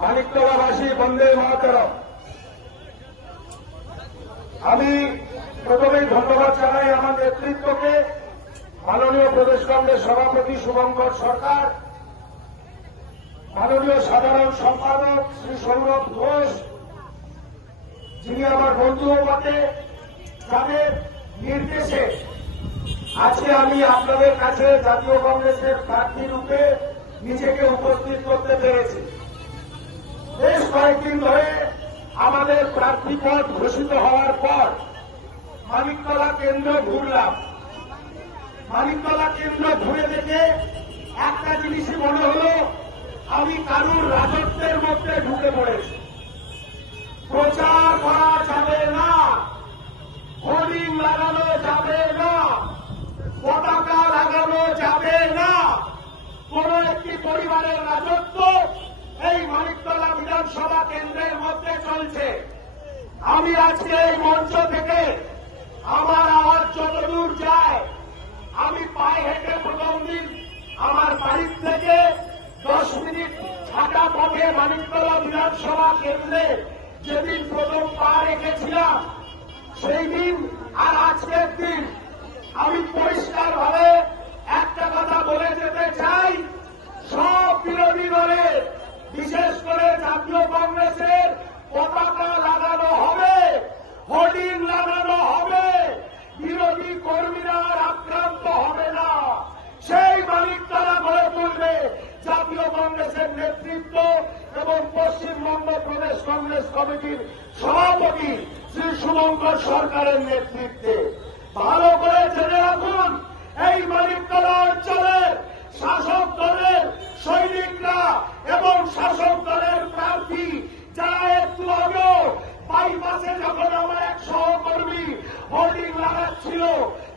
মানিকতলাবাসী বন্দে মাতরম। আমি প্রথমেই ধন্যবাদ জানাই আমার নেতৃত্বকে, মাননীয় প্রদেশ কংগ্রেস সভাপতি শুভঙ্কর সরকার, মাননীয় সাধারণ সম্পাদক শ্রী সৌরভ ঘোষ, যিনি আমার বন্ধুও বটে, যাদের নির্দেশে আজকে আমি আপনাদের কাছে জাতীয় কংগ্রেসের প্রার্থী রূপে নিজেকে উপস্থিত করতে পেরেছি। বেশ কয়েকদিন ধরে আমাদের প্রার্থী পদ ঘোষিত হওয়ার পর মানিকতলা কেন্দ্র ঘুরলাম। মানিকতলা কেন্দ্র ঘুরে দেখে একটা জিনিসই মনে হলো, আমি কারুর রাজত্বের মধ্যে ঢুকে পড়েছি। প্রচার করা যাবে না, হোর্ডিং লাগানো যাবে না, পতাকা লাগানো যাবে না। কোন একটি পরিবারের রাজত্ব এই মানিকতলা বিধানসভা কেন্দ্রের মধ্যে চলছে। আমি আজকে এই মঞ্চ থেকে আমার আওয়াজ যতদূর যায়, আমি পায়ে হেঁটে প্রথম দিন আমার বাড়ির থেকে 10 মিনিট হাঁটা পথে মানিকতলা বিধানসভা কেন্দ্রে যেদিন প্রথম পা রেখেছিলাম, সেই দিন আর আজকের দিন আমি পরিষ্কারভাবে একটা কথা বলে যেতে চাই, সব বিরোধী দলে বিশেষ করে জাতীয় কংগ্রেসের পতাকা লাগানো হবে, হোর্ডিং লাগানো হবে, বিরোধী কর্মীরা আর আক্রান্ত হবে না। সেই মানিকতলা গড়ে তুলবে জাতীয় কংগ্রেসের নেতৃত্ব এবং পশ্চিমবঙ্গ প্রদেশ কংগ্রেস কমিটির সভাপতি শ্রী শুভঙ্কর সরকারের নেতৃত্বে। ভালো করে জেনে রাখুন, এই মানিকতলা অঞ্চলের শাসক দলের সৈনিকরা এবং শাসক দলের প্রার্থী যারা একটু আগেও বাইপাসে যখন আমার এক সহকর্মী হোর্ডিং লাগাচ্ছিল,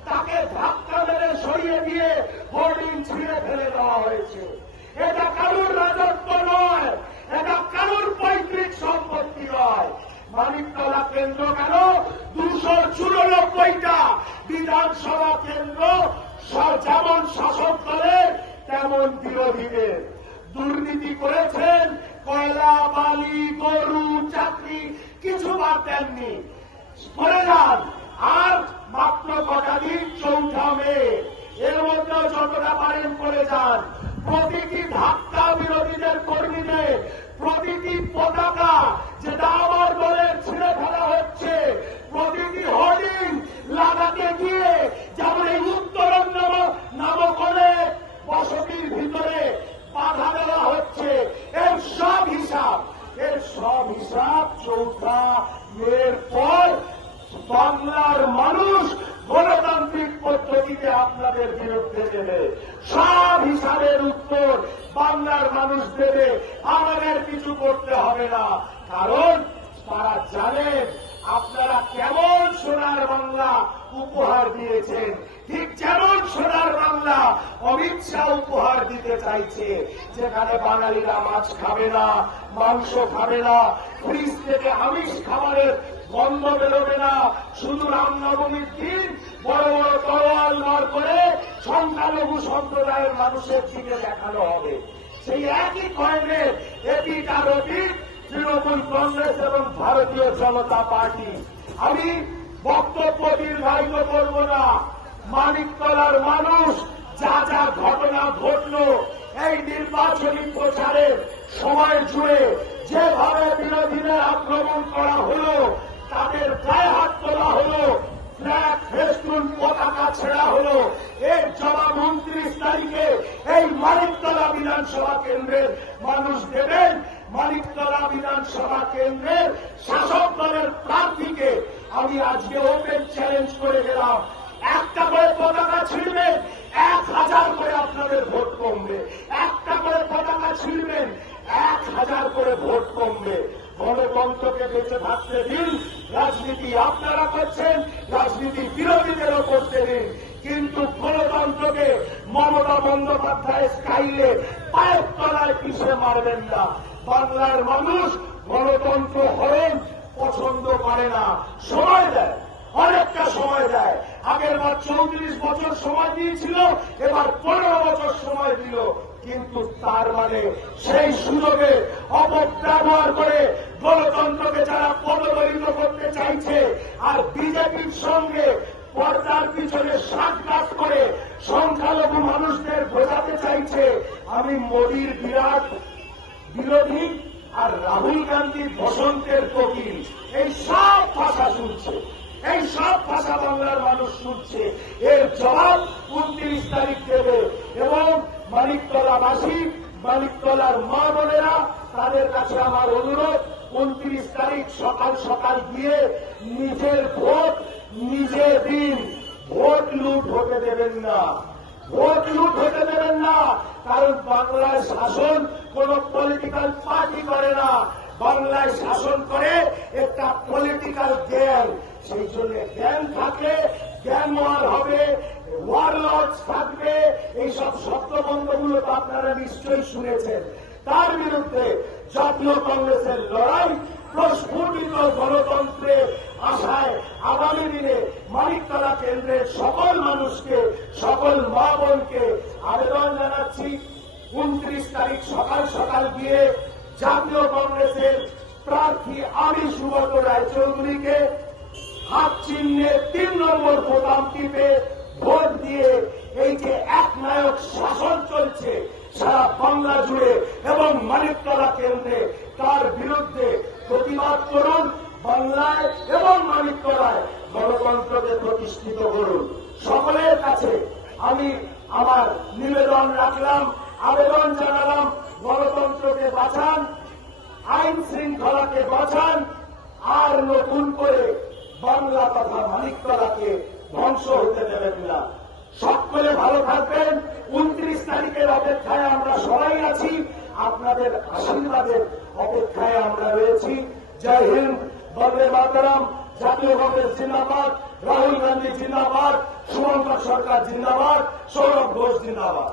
তাকে ধাক্কা মেরে সরিয়ে দিয়ে হোর্ডিং ছিঁড়ে ফেলে দেওয়া হয়েছে। এটা কারুর রাজত্ব নয়, এটা কারুর পৈতৃক সম্পত্তি নয়। মানিকতলা কেন্দ্র কেন 294টা বিধানসভা কেন্দ্র, যেমন শাসক দলের তেমন বিরোধীদের। দুর্নীতি করেছেন, কয়লা, বালি, গরু, চাকরি কিছু বাদ দেননি, করে যান। আর মাত্র কটা দিন, 4 মে, এর মধ্যেও যতটা পারেন করে যান। প্রতিটি ধাক্কা বিরোধীদের কর্মীদের, প্রতিটি পতাকা যেটা আমার দলের ছিঁড়ে ফেলা হচ্ছে, প্রতিটি হোর্ডিং লাগাতে গিয়ে যেমন এই উত্তরণ নামক অনেক বসতির ভিতরে বাধা দেওয়া হচ্ছে, এর সব হিসাব 4 মের পর বাংলার মানুষ গণতান্ত্রিক পদ্ধতিতে আপনাদের বিরুদ্ধে দেবে। সব হিসাবের উত্তর বাংলার মানুষ দেবে, আমাদের কিছু করতে হবে না। কারণ তারা জানেন আপনারা কেমন সোনার বাংলা উপহার দিয়েছেন, ঠিক যেমন সোনার বাংলা অমিত শাহ উপহার দিতে চাইছে, যেখানে বাঙালিরা মাছ খাবে না, মাংস খাবে না, ফ্রিজ থেকে আমিষ খাবারের গন্ধ বেরোবে না, শুধু রামনবমীর দিন বড় বড় তরোয়াল বার করে সংখ্যালঘু সম্প্রদায়ের মানুষের দিকে দেখানো হবে। সেই একই কয়েনের এপিঠ আর ওপিঠ তৃণমূল কংগ্রেস এবং ভারতীয় জনতা পার্টি। আমি বক্তব্য দীর্ঘায়িত করব না। মানিকতলার মানুষ যা যা ঘটনা ঘটল এই নির্বাচনী প্রচারের সময় জুড়ে, যেভাবে বিরোধীদের আক্রমণ করা হল, তাদের গায়ে হাত তোলা হল, ফ্ল্যাগ ফেস্টুন পতাকা ছেড়া হল, এর জবাব 29 তারিখে এই মানিকতলা বিধানসভা কেন্দ্রের মানুষ দেবেন। মানিকতলা বিধানসভা কেন্দ্রের শাসক দলের প্রার্থীকে আমি আজকে ওপেন চ্যালেঞ্জ করে গেলাম, একটা করে পতাকা ছিঁড়বেন, 1000 করে আপনাদের ভোট কমবে। একটা করে পতাকা ছিঁড়বেন, 1000 করে ভোট কমবে। গণতন্ত্রকে বেঁচে থাকতে দিন। রাজনীতি আপনারা করছেন, রাজনীতি বিরোধীদেরও করতে দিন, কিন্তু গণতন্ত্রকে মমতা বন্দ্যোপাধ্যায় স্টাইলে পায়ের তলায় পিছিয়ে মারবেন না। বাংলার মানুষ গণতন্ত্র হরণ পছন্দ করে না, সময় দেয়, অনেকটা সময় দেয়। আগের বার 34 বছর সময় দিয়েছিল, এবার 15 বছর সময় দিল। কিন্তু তার মানে সেই সুযোগে অপব্যবহার করে গণতন্ত্রকে যারা পদদলিত করতে চাইছে আর বিজেপির সঙ্গে পর্দার পিছনে সাজগাজ করে সংখ্যালঘু মানুষদের বোঝাতে চাইছে আমি মোদীর বিরাট বিরোধী আর রাহুল গান্ধীর বসন্তের কোকিল। এই সব ভাষা শুনছে, এই সব ভাষা বাংলার মানুষ শুনছে। এর জবাব 29 তারিখ দেবে এবং মানিকতলাবাসী, মানিকতলার মা বোনেরা, তাদের কাছে আমার অনুরোধ 29 তারিখ সকাল সকাল গিয়ে নিজের ভোট নিজে দিন। ভোট লুট হতে দেবেন না, ভোট লুট হতে দেবেন না। কারণ বাংলায় শাসন কোন পলিটিক্যাল পার্টি করে না, বাংলায় শাসন করে একটা পলিটিক্যাল গ্যাং। সেই জন্য গ্যাং থাকলে গ্যাংওয়ার হবে, ওয়ারলর্ডস থাকবে। এইসব শব্দবন্ধগুলো তো আপনারা নিশ্চয়ই শুনেছেন। তার বিরুদ্ধে জাতীয় কংগ্রেসের লড়াই প্রস্ফুটিত গণতন্ত্রের আশায় আগামী দিনে মানিকতলা কেন্দ্রের সকল মানুষকে, সকল মা বোনকে আবেদন জানাচ্ছি 29 তারিখ সকাল সকাল গিয়ে জাতীয় কংগ্রেসের প্রার্থী আমি সুব্রত রায়চৌধুরীকে হাত চিহ্নে 3 নম্বর বোতাম টিপে ভোট দিয়ে এই যে একনায়ক শাসন চলছে সারা বাংলা জুড়ে এবং মানিকতলা কেন্দ্রে, তার বিরুদ্ধে প্রতিবাদ করুন। বাংলায় এবং মানিকতলায় গণতন্ত্রকে প্রতিষ্ঠিত করুন। সকলের কাছে আমি আমার নিবেদন রাখলাম, আবেদন জানালাম, গণতন্ত্রকে বাঁচান, আইন শৃঙ্খলাকে বাঁচান, আর নতুন করে বাংলা তথা মানিকতলাকে ধ্বংস হতে দেবেন না। সকলে ভালো থাকবেন। 29 তারিখের অপেক্ষায় আমরা সবাই আছি, আপনাদের আশীর্বাদের অপেক্ষায় আমরা রয়েছি। জয় হিন্দ, বন্দে মাতরম, জাতীয় কংগ্রেস জিন্দাবাদ, রাহুল গান্ধী জিন্দাবাদ, শুভঙ্কর সরকার জিন্দাবাদ, সৌরভ ঘোষ জিন্দাবাদ।